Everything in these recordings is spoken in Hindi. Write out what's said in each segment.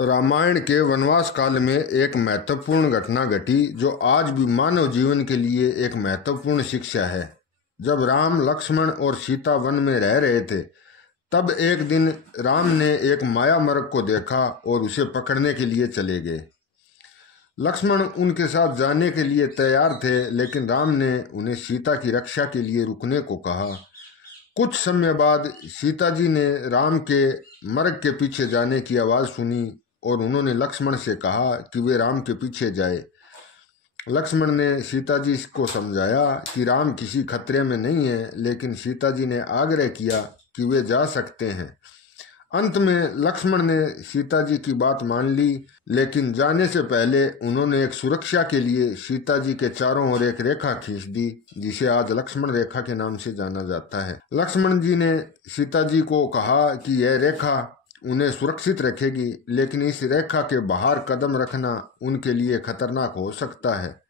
रामायण के वनवास काल में एक महत्वपूर्ण घटना घटी जो आज भी मानव जीवन के लिए एक महत्वपूर्ण शिक्षा है। जब राम, लक्ष्मण और सीता वन में रह रहे थे, तब एक दिन राम ने एक माया मर्ग को देखा और उसे पकड़ने के लिए चले गए। लक्ष्मण उनके साथ जाने के लिए तैयार थे, लेकिन राम ने उन्हें सीता की रक्षा के लिए रुकने को कहा। कुछ समय बाद सीता जी ने राम के मर्ग के पीछे जाने की आवाज़ सुनी और उन्होंने लक्ष्मण से कहा कि वे राम के पीछे जाए। लक्ष्मण ने सीता जी को समझाया कि राम किसी खतरे में नहीं है, लेकिन सीता जी ने आग्रह किया कि वे जा सकते हैं। अंत में लक्ष्मण ने सीता जी की बात मान ली, लेकिन जाने से पहले उन्होंने एक सुरक्षा के लिए सीता जी के चारों ओर एक रेखा खींच दी, जिसे आज लक्ष्मण रेखा के नाम से जाना जाता है। लक्ष्मण जी ने सीता जी को कहा कि यह रेखा उन्हें सुरक्षित रखेगी, लेकिन इस रेखा के बाहर कदम रखना उनके लिए खतरनाक हो सकता है।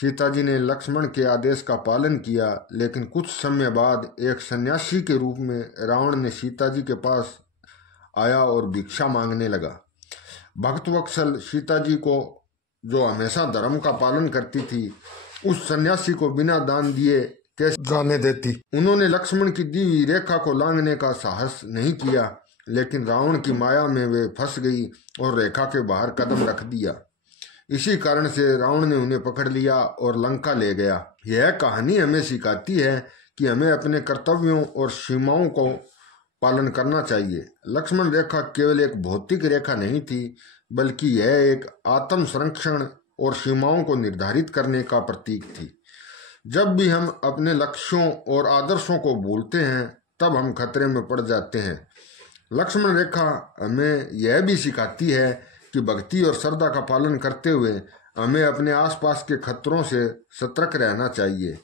सीता जी ने लक्ष्मण के आदेश का पालन किया, लेकिन कुछ समय बाद एक सन्यासी के रूप में रावण ने सीता जी के पास आया और भिक्षा मांगने लगा। भक्तवत्सल सीता जी को, जो हमेशा धर्म का पालन करती थी, उस सन्यासी को बिना दान दिए कैसे जाने देती। उन्होंने लक्ष्मण की दी हुई रेखा को लांघने का साहस नहीं किया, लेकिन रावण की माया में वे फंस गई और रेखा के बाहर कदम रख दिया। इसी कारण से रावण ने उन्हें पकड़ लिया और लंका ले गया। यह कहानी हमें सिखाती है कि हमें अपने कर्तव्यों और सीमाओं को पालन करना चाहिए। लक्ष्मण रेखा केवल एक भौतिक रेखा नहीं थी, बल्कि यह एक आत्म संरक्षण और सीमाओं को निर्धारित करने का प्रतीक थी। जब भी हम अपने लक्ष्यों और आदर्शों को भूलते हैं, तब हम खतरे में पड़ जाते हैं। लक्ष्मण रेखा हमें यह भी सिखाती है कि भक्ति और श्रद्धा का पालन करते हुए हमें अपने आसपास के खतरों से सतर्क रहना चाहिए।